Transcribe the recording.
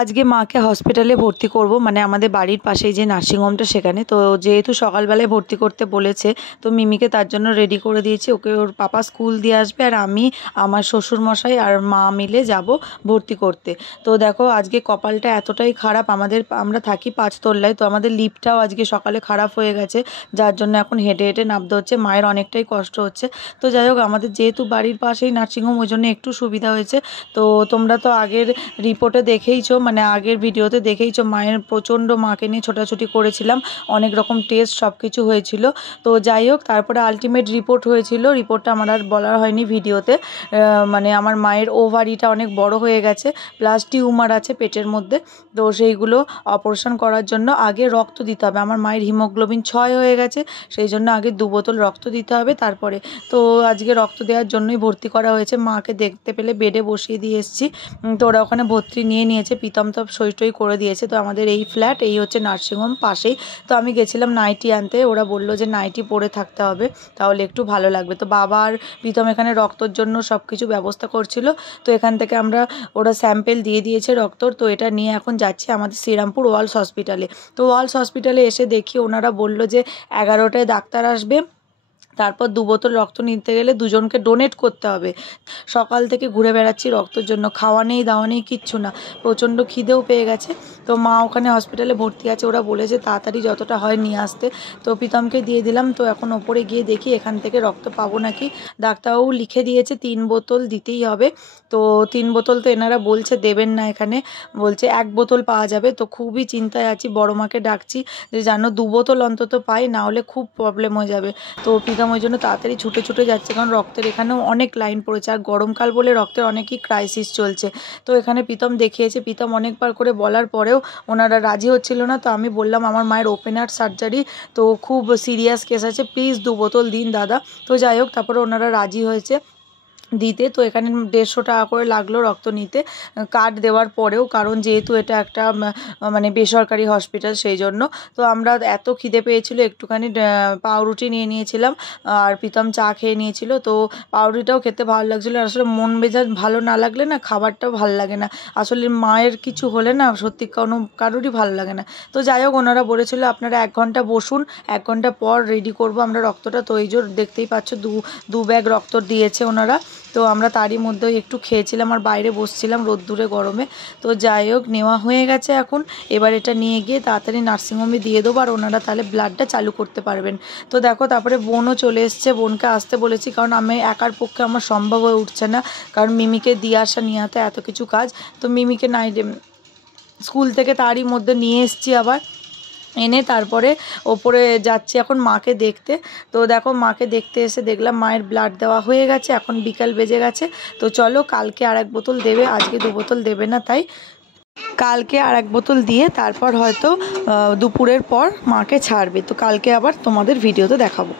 আজকে মাকে হসপিটালে ভর্তি করব, মানে আমাদের বাড়ির পাশেই যে নার্সিংহোমটা সেখানে। তো যেহেতু সকালবেলায় ভর্তি করতে বলেছে, তো মিমিকে তার জন্য রেডি করে দিয়েছি। ওকে ওর পাপা স্কুল দিয়ে আসবে, আর আমি আমার শ্বশুরমশাই আর মা মিলে যাব ভর্তি করতে। তো দেখো আজকে কপালটা এতটাই খারাপ, আমরা থাকি 5 তলায়, তো আমাদের লিফটটাও আজকে সকালে খারাপ হয়ে গেছে, যার জন্য এখন হেঁটে হেঁটে নামতে হচ্ছে। মায়ের অনেকটাই কষ্ট হচ্ছে। তো যাই হোক, আমাদের যেহেতু বাড়ির পাশেই নার্সিংহোম, ওই জন্য একটু সুবিধা হয়েছে। তো তোমরা তো আগের রিপোর্টে দেখেইছো, মানে আগের ভিডিওতে দেখেইছো মায়ের প্রচণ্ড, মাকে নিয়ে ছোটাছুটি করেছিলাম, অনেক রকম টেস্ট সব কিছু হয়েছিল। তো যাই হোক, তারপরে আলটিমেট রিপোর্ট হয়েছিল। রিপোর্টটা আমার আর বলা হয়নি ভিডিওতে। মানে আমার মায়ের ওভারিটা অনেক বড় হয়ে গেছে, প্লাস টিউমার আছে পেটের মধ্যে। তো সেইগুলো অপারেশন করার জন্য আগে রক্ত দিতে হবে। আমার মায়ের হিমোগ্লোবিন 6 হয়ে গেছে, সেই জন্য আগে 2 বোতল রক্ত দিতে হবে তারপরে। তো আজকে রক্ত দেওয়ার জন্যই ভর্তি করা হয়েছে। মাকে দেখতে পেলে বেডে বসিয়ে দিয়ে এসেছি। তো ওরা ওখানে ভর্তি নিয়ে নিয়েছে, প্রীতম তো সই টই করে দিয়েছে। তো আমাদের এই ফ্ল্যাট, এই হচ্ছে নার্সিংহোম পাশেই। তো আমি গেছিলাম নাইটি আনতে, ওরা বললো যে নাইটি পরে থাকতে হবে, তাহলে একটু ভালো লাগবে। তো বাবা আর প্রীতম এখানে রক্তর জন্য সব কিছু ব্যবস্থা করছিল। তো এখান থেকে ওরা স্যাম্পেল দিয়ে দিয়েছে রক্তর। তো এটা নিয়ে এখন যাচ্ছি আমাদের শ্রীরামপুর ওয়ালস হসপিটালে। তো ওয়ালস হসপিটালে এসে দেখি ওনারা বললো যে 11টায় ডাক্তার আসবে, তারপর 2 বোতল রক্ত নিতে গেলে 2 জনকে ডোনেট করতে হবে। সকাল থেকে ঘুরে বেড়াচ্ছি রক্তর জন্য, খাওয়া নেই দাওয়া নেই কিচ্ছু না, প্রচণ্ড খিদেও পেয়ে গেছে। তো মা ওখানে হসপিটালে ভর্তি আছে, ওরা বলেছে তাড়াতাড়ি যতটা হয় নিয়ে আসতে। তো প্রীতমকে দিয়ে দিলাম। তো এখন ওপরে গিয়ে দেখি এখান থেকে রক্ত পাবো নাকি। ডাক্তারবাবু লিখে দিয়েছে 3 বোতল দিতেই হবে। তো 3 বোতল তো এনারা বলছে দেবেন না, এখানে বলছে 1 বোতল পাওয়া যাবে। তো খুবই চিন্তায় আছি, বড় মাকে ডাকছি যে যেন 2 বোতল অন্তত পাই, না হলে খুব প্রবলেম হয়ে যাবে। তো প্রীতম ওই জন্য তাড়াতাড়ি ছুটে ছুটে যাচ্ছে, কারণ রক্তের এখানেও অনেক লাইন পড়েছে, আর গরমকাল বলে রক্তের অনেকই ক্রাইসিস চলছে। তো এখানে প্রীতম দেখিয়েছে, প্রীতম অনেকবার করে বলার পরেও ওনারা রাজি হচ্ছিল না। তো আমি বললাম আমার মায়ের ওপেন হার্ট সার্জারি, তো খুব সিরিয়াস কেস আছে, প্লিজ 2 বোতল দিন দাদা। তো যাই হোক, তারপরে ওনারা রাজি হয়েছে দিতে। তো এখানে 150 টাকা করে লাগলো রক্ত নিতে, কার্ড দেওয়ার পরেও, কারণ যেহেতু এটা একটা মানে বেসরকারি হসপিটাল, সেই জন্য। তো আমরা এত খিদে পেয়েছিল, একটুখানি পাউরুটি নিয়ে নিয়েছিলাম, আর প্রীতম চা খেয়ে নিয়েছিল। তো পাউরুটিটাও খেতে ভালো লাগছিলো। আসলে মন মেজাজ ভালো না লাগলে না, খাবারটাও ভালো লাগে না। আসলে মায়ের কিছু হলে না, সত্যি কারোরই ভালো লাগে না। তো যাই হোক, ওনারা বলেছিল আপনারা 1 ঘন্টা বসুন, 1 ঘন্টা পর রেডি করব আমরা রক্তটা। তো এই যে দেখতেই পাচ্ছ, দু ব্যাগ রক্ত দিয়েছে ওনারা। তো আমরা তারই মধ্যে একটু খেয়েছিলাম আর বাইরে বসছিলাম রোদ্দুরে গরমে। তো যাই হোক, নেওয়া হয়ে গেছে এখন। এবার এটা নিয়ে গিয়ে তাড়াতাড়ি নার্সিংহোমে দিয়ে দেবো, আর ওনারা তাহলে ব্লাডটা চালু করতে পারবেন। তো দেখো, তারপরে বোনও চলে এসছে, বোনকে আসতে বলেছি, কারণ আমি একার পক্ষে আমার সম্ভব হয়ে উঠছে না, কারণ মিমিকে দিয়ে আসা নিয়ে আসতে এত কিছু কাজ। তো মিমিকে স্কুল থেকে তারই মধ্যে নিয়ে এসছি, আবার এনে তারপরে ওপরে যাচ্ছি এখন মাকে দেখতে। তো দেখো, মাকে দেখতে এসে দেখলাম মায়ের ব্লাড দেওয়া হয়ে গেছে, এখন বিকাল বেজে গেছে। তো চলো, কালকে আর 1 বোতল দেবে, আজকে 2 বোতল দেবে না, তাই কালকে আর 1 বোতল দিয়ে তারপর হয়তো দুপুরের পর মাকে ছাড়বে। তো কালকে আবার তোমাদের ভিডিওতে দেখাবো।